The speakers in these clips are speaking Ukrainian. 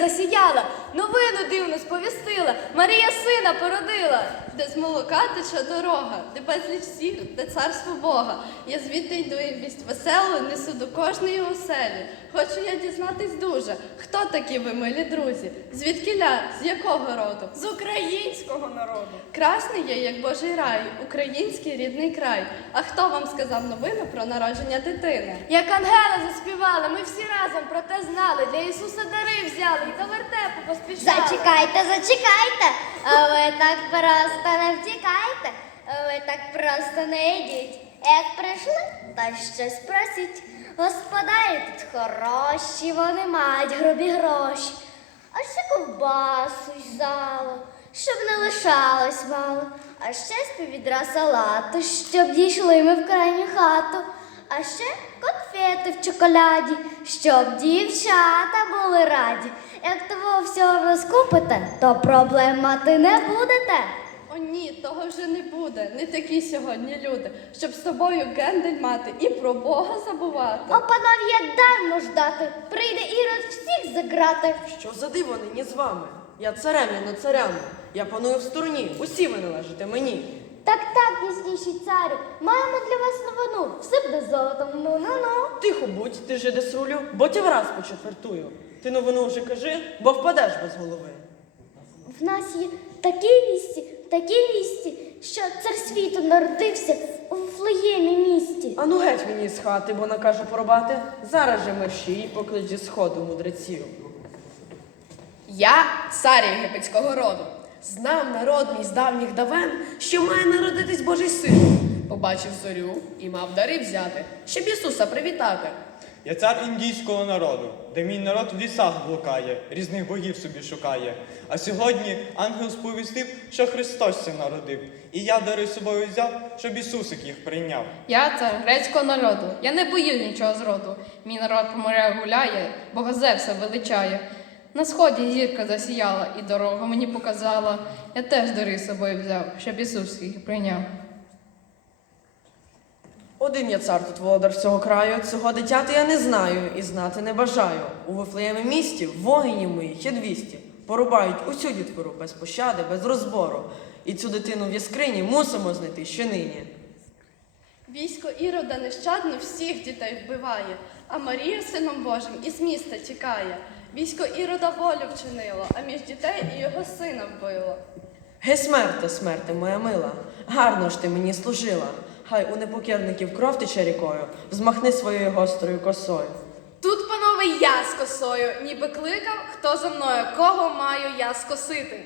засіяла, новину дивну сповістила, Марія сина породила. Де з молока тече дорога, де безліч сір, де царство Бога. Я звідти йду і вість веселу, несу до кожної оселі. Хочу я дізнатись дуже, хто такі ви, милі друзі? Звідкіля, з якого роду? З українського народу. Красний є, як Божий рай, український рідний край. А хто вам сказав новину про народження дитини? Як ангели заспівали, ми всі разом про те знали. Для Ісуса дари взяли і до вертепу поспішали. Зачекайте, зачекайте. А ви так просто не втікайте. Ви так просто не йдіть. Як прийшли, та щось просіть. Господарі тут хороші, вони мають грубі гроші. А ще ковбасу й сало, щоб не лишалось мало. А ще з піввідра салату, щоб дійшли ми в крайню хату. А ще конфети в чоколяді, щоб дівчата були раді. Як того всього розкупите, то проблем мати не будете. О ні, того вже не буде. Не такі сьогодні люди, щоб з тобою гендель мати і про Бога забувати. О, панов'я, дармо ждати, прийде ірод всіх заграти. Що за диво нині з вами? Я царем, я не царями. Я паную в стороні, усі ви належите мені. Так, так, ясніший царю, маємо для вас новину. Все буде золотом, ну-ну-ну. Тихо будь, ти же рулю, бо ті враз почетвертую. Ти новину вже кажи, бо впадеш без голови. В нас є такі вісті, такі вісті, що цар світу народився у Флеємі місті. Ану геть мені з хати, бо накаже порубати. Зараз же мерщій і поклич зі сходу мудреців. Я цар єгипетського роду. Знав народ мій з давніх давен, що має народитись Божий син. Побачив зорю і мав дари взяти, щоб Ісуса привітати. Я цар індійського народу, де мій народ в лісах блукає, різних богів собі шукає. А сьогодні ангел сповістив, що Христос се народив, і я дари собою взяв, щоб Ісусик їх прийняв. Я цар грецького народу, я не боюсь нічого зроду. Мій народ по морях гуляє, Бога Зевса величає. На сході зірка засіяла і дорогу мені показала. Я теж дари собою взяв, щоб Ісус їх прийняв. Один я цар тут володар всього краю, цього дитяти я не знаю і знати не бажаю. У Вифлеємі місті воїнів моїх є двісті. Порубають усю дітвору без пощади, без розбору. І цю дитину в яскрині мусимо знайти щонині. Військо Ірода нещадно всіх дітей вбиває, а Марія сином Божим із міста тікає. Військо Ірода волю вчинило, а між дітей і його сина вбило. Ге смерте, смерте, моя мила, гарно ж ти мені служила. Хай у непокірників кров тече рікою, взмахни своєю гострою косою. Тут, панове, я з косою, ніби кликав, хто за мною, кого маю я скосити.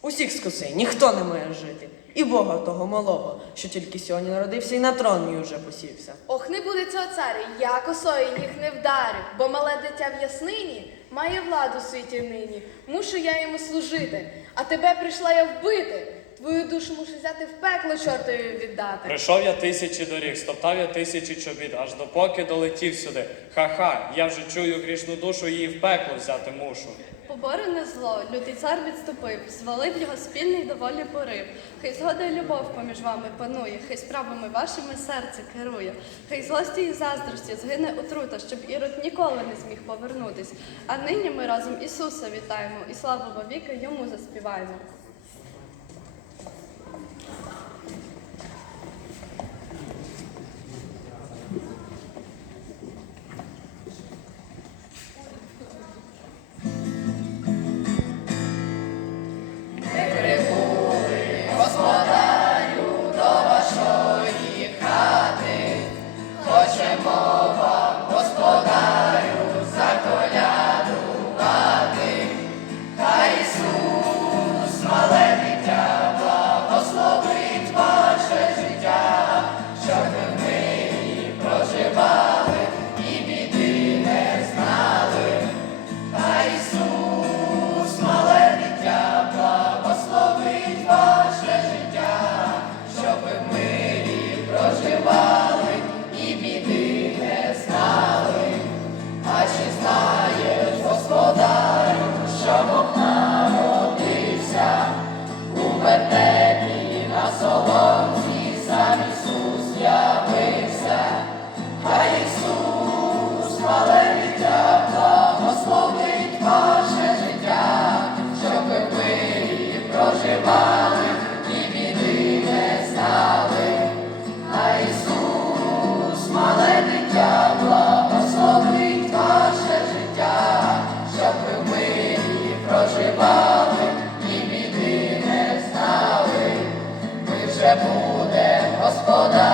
Усіх скоси, ніхто не має жити. І Бога того малого, що тільки сьогодні народився і на трон мій уже посівся. Ох, не буде цього царю, я косою їх не вдарю, бо мале дитя в яснині має владу світі нині. Мушу я йому служити, а тебе прийшла я вбити. Твою душу мушу взяти в пекло чортові віддати. Прийшов я тисячі доріг, стоптав я тисячі чобіт, аж допоки долетів сюди. Ха-ха, я вже чую грішну душу, її в пекло взяти мушу. Поборене зло, лютий цар відступив, звалив його спільний доволі порив. Хай згода й любов поміж вами панує, хай справами вашими серце керує, хай злості і заздрості згине отрута, щоб ірод ніколи не зміг повернутись. А нині ми разом Ісуса вітаємо і славу вовіки йому заспіваємо. Буде, господарю,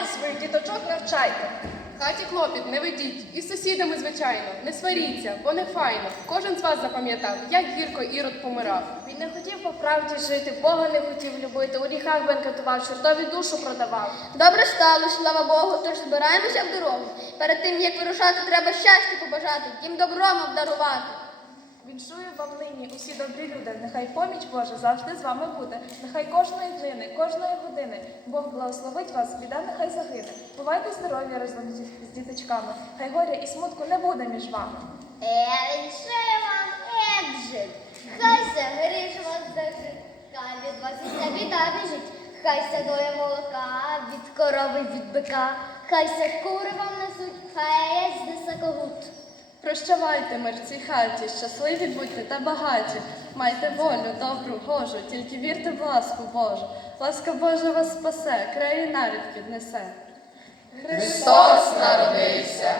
Господа своїх діточок навчайте. В хаті клопіт не ведіть, і з сусідами, звичайно, не сваріться, бо не файно. Кожен з вас запам'ятав, як гірко ірод помирав. Він не хотів по правді жити, Бога не хотів любити, у гріхах бенкетував, чортові душу продавав. Добре стало, слава Богу, тож збираємося в дорогу. Перед тим, як вирушати, треба щастя побажати, їм добром обдарувати. Віншую вам нині усі добрі люди. Нехай поміч Божа завжди з вами буде. Нехай кожної днини, кожної години Бог благословить вас, біда нехай загине. Бувайте здорові разом з- діточками. Хай горя і смутку не буде між вами. Е, віншую вам, як жить. Хай се гріш вас хай від вас і вся біда біжить. Хай се доє молока від корови, від бика. Хай се кури вам несуть, хай їзде когут. Прощавайте мир цій хаті, щасливі будьте та багаті. Майте волю, добру, гожу, тільки вірте в ласку Божу. Ласка Божа вас спасе, краї нарід піднесе. Христос народився.